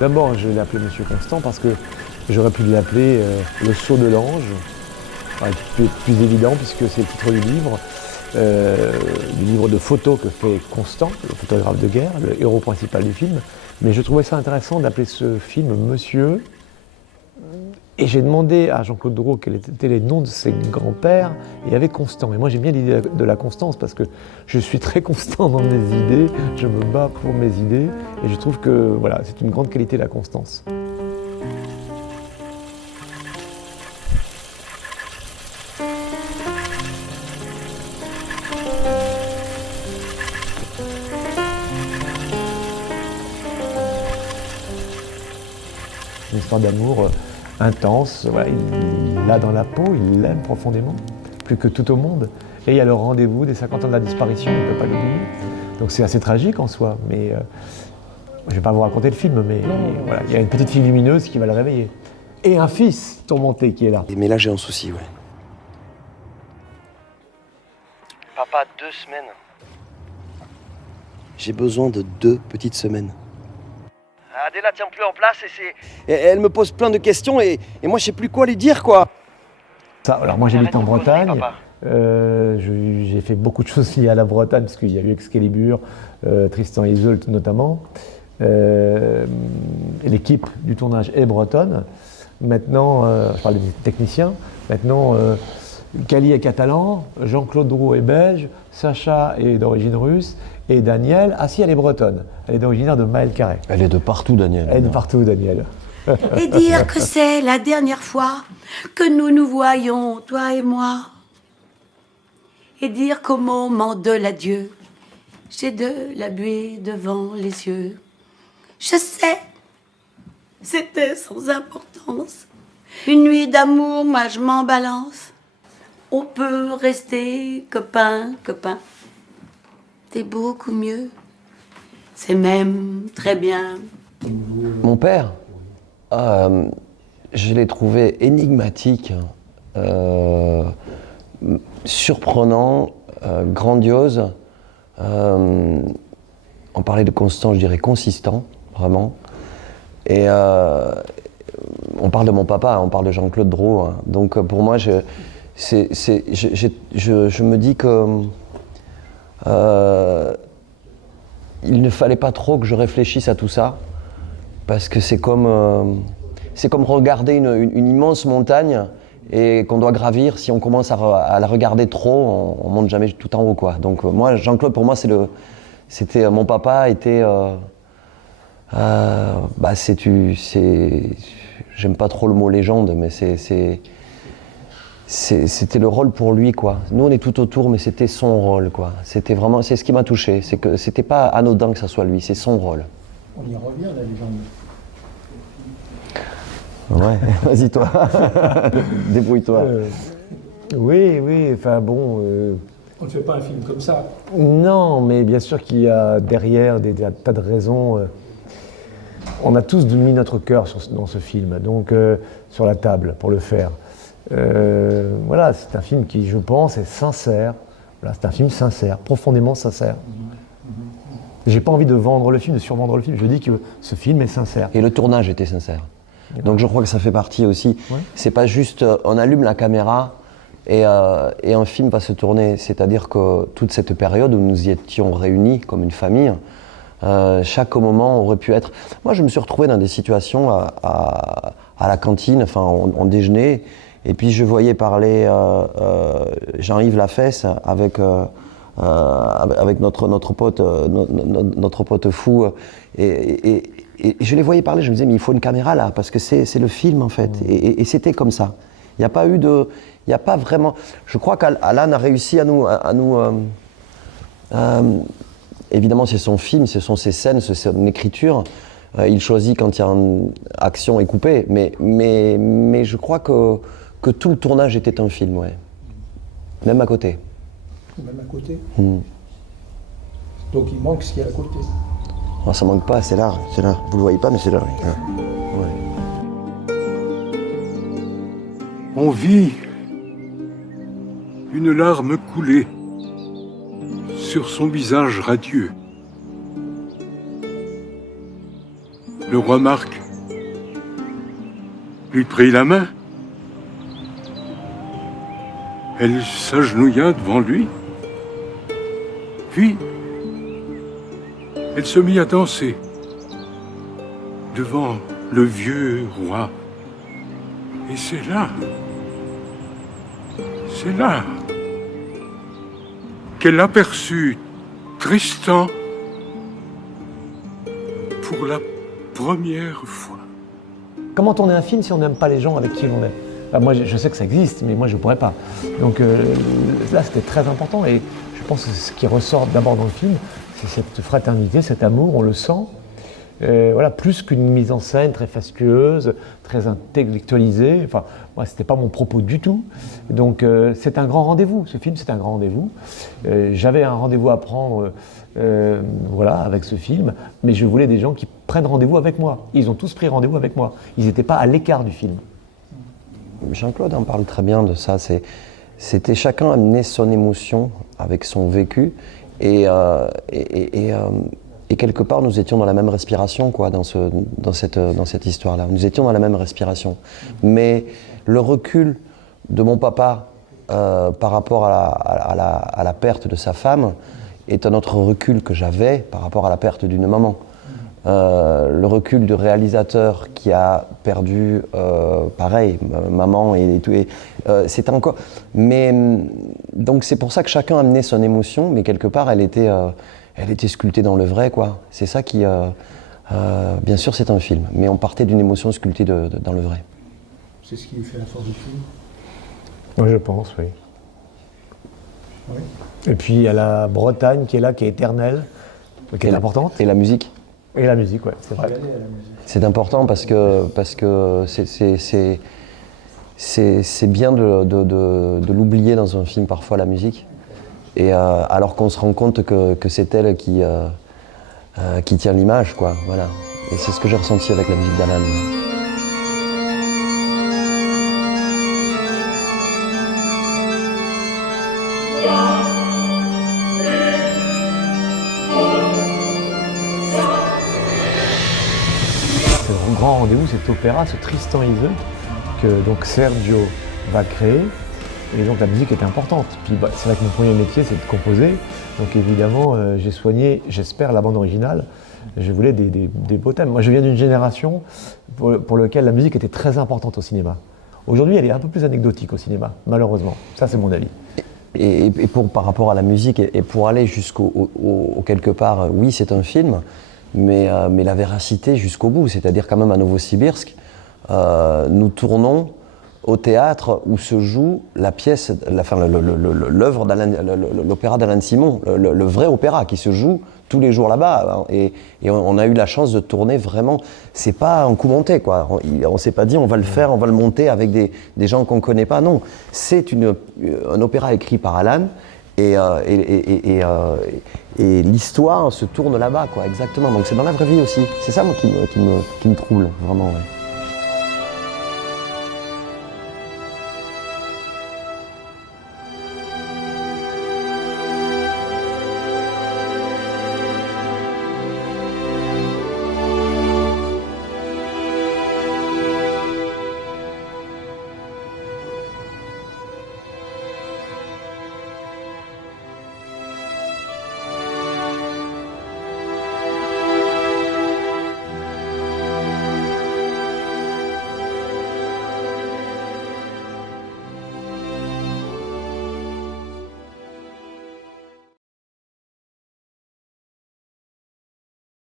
D'abord, je l'ai appelé Monsieur Constant parce que j'aurais pu l'appeler Le Sceau de l'Ange, qui est plus évident puisque c'est le titre du livre de photos que fait Constant, le photographe de guerre, le héros principal du film. Mais je trouvais ça intéressant d'appeler ce film Monsieur. Et j'ai demandé à Jean-Claude Drault quels étaient les noms de ses grands-pères, et il y avait Constant. Et moi j'aime bien l'idée de la constance parce que je suis très constant dans mes idées, je me bats pour mes idées, et je trouve que voilà, c'est une grande qualité la constance. Une histoire d'amour intense, voilà, il l'a dans la peau, il l'aime profondément, plus que tout au monde. Et il y a le rendez-vous des 50 ans de la disparition, il ne peut pas l'oublier. Donc c'est assez tragique en soi, mais je ne vais pas vous raconter le film, mais voilà, il y a une petite fille lumineuse qui va le réveiller. Et un fils tourmenté qui est là. Mais là j'ai un souci, ouais. Papa, 2 semaines. J'ai besoin de 2 petites semaines. Adela tient plus en place et c'est... Et elle me pose plein de questions et moi je sais plus quoi lui dire, quoi. Ça, alors moi j'habite en Bretagne, papa. j'ai fait beaucoup de choses liées à la Bretagne, parce qu'il y a eu Excalibur, Tristan et Isolde notamment. L'équipe du tournage est bretonne. Maintenant, je parle des techniciens, maintenant Cali est catalan, Jean-Claude Drault est belge, Sacha est d'origine russe, et Danielle, ah si, elle est bretonne, elle est originaire de Maël-Carré. Elle est de partout, Danielle. Elle est de partout, Danielle. Et dire que c'est la dernière fois que nous nous voyons, toi et moi. Et dire qu'au moment de l'adieu, j'ai de la buée devant les yeux. Je sais, c'était sans importance. Une nuit d'amour, moi je m'en balance. On peut rester copain, copain. C'est beaucoup mieux. C'est même très bien. Mon père, je l'ai trouvé énigmatique, surprenant, grandiose. On parlait de constant, je dirais consistant, vraiment. Et on parle de mon papa, on parle de Jean-Claude Drault. Hein. Donc pour moi, je me dis que il ne fallait pas trop que je réfléchisse à tout ça, parce que c'est comme regarder une immense montagne et qu'on doit gravir. Si on commence à la regarder trop, on monte jamais tout en haut, quoi. Donc moi, Jean-Claude, pour moi, c'était mon papa était j'aime pas trop le mot légende, mais c'était le rôle pour lui, quoi. Nous, on est tout autour, mais c'était son rôle, quoi. C'était vraiment, c'est ce qui m'a touché. C'est que c'était pas anodin que ça soit lui, c'est son rôle. On y revient, la légende. Ouais, vas-y toi, débrouille-toi. Oui, enfin bon... On ne fait pas un film comme ça. Non, mais bien sûr qu'il y a derrière des tas de raisons. On a tous mis notre cœur dans ce film, donc sur la table pour le faire. Voilà, c'est un film qui, je pense, est sincère. Voilà, c'est un film sincère, profondément sincère. J'ai pas envie de vendre le film, de survendre le film. Je dis que ce film est sincère. Et le tournage était sincère. Donc je crois que ça fait partie aussi. Ouais. C'est pas juste on allume la caméra et un film va se tourner. C'est-à-dire que toute cette période où nous y étions réunis comme une famille, chaque moment aurait pu être... Moi, je me suis retrouvé dans des situations à la cantine, enfin, on déjeunait, et puis je voyais parler Jean-Yves Lafesse avec notre pote fou, et je les voyais parler, je me disais, mais il faut une caméra là, parce que c'est le film, en fait. Et c'était comme ça. Il n'y a pas eu de... Il n'y a pas vraiment... Je crois qu'Alan a réussi à nous évidemment, c'est son film, ce sont ses scènes, c'est son écriture. Il choisit quand il y a une action est coupée, mais je crois que tout le tournage était un film, ouais. Même à côté. Même à côté. Donc il manque ce qu'il y a à côté. Oh, ça manque pas, c'est là. Vous le voyez pas, mais c'est là. Ouais. On vit une larme couler sur son visage radieux. le roi Marc lui prit la main. Elle s'agenouilla devant lui. Puis, elle se mit à danser devant le vieux roi. Et c'est là qu'elle aperçut Tristan pour la première fois. Comment tourner un film si on n'aime pas les gens avec qui on est? Enfin, moi, je sais que ça existe, mais moi, je ne pourrais pas. Donc là, c'était très important. Et je pense que ce qui ressort d'abord dans le film, c'est cette fraternité, cet amour, on le sent. Voilà, plus qu'une mise en scène très fastueuse, très intellectualisée. Enfin, moi, c'était pas mon propos du tout. Donc, c'est un grand rendez-vous. Ce film, c'est un grand rendez-vous. J'avais un rendez-vous à prendre, voilà, avec ce film, mais je voulais des gens qui prennent rendez-vous avec moi. Ils ont tous pris rendez-vous avec moi. Ils n'étaient pas à l'écart du film. Jean-Claude en parle très bien de ça. C'était chacun amener son émotion avec son vécu et quelque part nous étions dans la même respiration quoi, dans cette histoire-là. Nous étions dans la même respiration. Mais le recul de mon papa par rapport à la perte de sa femme est un autre recul que j'avais par rapport à la perte d'une maman. Le recul du réalisateur qui a perdu, pareil, maman et tout. C'était encore. Mais donc c'est pour ça que chacun amenait son émotion, mais quelque part elle était sculptée dans le vrai, quoi. C'est ça qui, bien sûr, c'est un film, mais on partait d'une émotion sculptée dans le vrai. C'est ce qui fait la force du film. Moi, je pense, oui. Oui. Et puis il y a la Bretagne qui est là, qui est éternelle, qui est importante. Et la musique. Et la musique, ouais, c'est vrai. C'est important parce que c'est bien de l'oublier dans un film parfois la musique. Et alors qu'on se rend compte que c'est elle qui tient l'image, quoi. Voilà. Et c'est ce que j'ai ressenti avec la musique d'Alan. C'est un grand rendez-vous, cet opéra, ce Tristan et Isolde, que donc Sergio va créer. Et donc la musique est importante. Puis bah, c'est vrai que mon premier métier, c'est de composer. Donc évidemment, j'ai soigné, j'espère, la bande originale. Je voulais des beaux thèmes. Moi, je viens d'une génération pour laquelle la musique était très importante au cinéma. Aujourd'hui, elle est un peu plus anecdotique au cinéma, malheureusement. Ça, c'est mon avis. Et par rapport à la musique, et pour aller jusqu'au quelque part, oui, c'est un film, mais la véracité jusqu'au bout. C'est-à-dire quand même à Novosibirsk, nous tournons au théâtre où se joue la pièce, l'œuvre l'opéra d'Alain Simon, le vrai opéra qui se joue tous les jours là-bas. Et on a eu la chance de tourner vraiment. C'est pas un coup monté, quoi. On s'est pas dit on va le faire, on va le monter avec des gens qu'on connaît pas. Non, c'est un opéra écrit par Alan et l'histoire se tourne là-bas, quoi. Exactement. Donc c'est dans la vraie vie aussi. C'est ça moi qui me trouble vraiment. Ouais.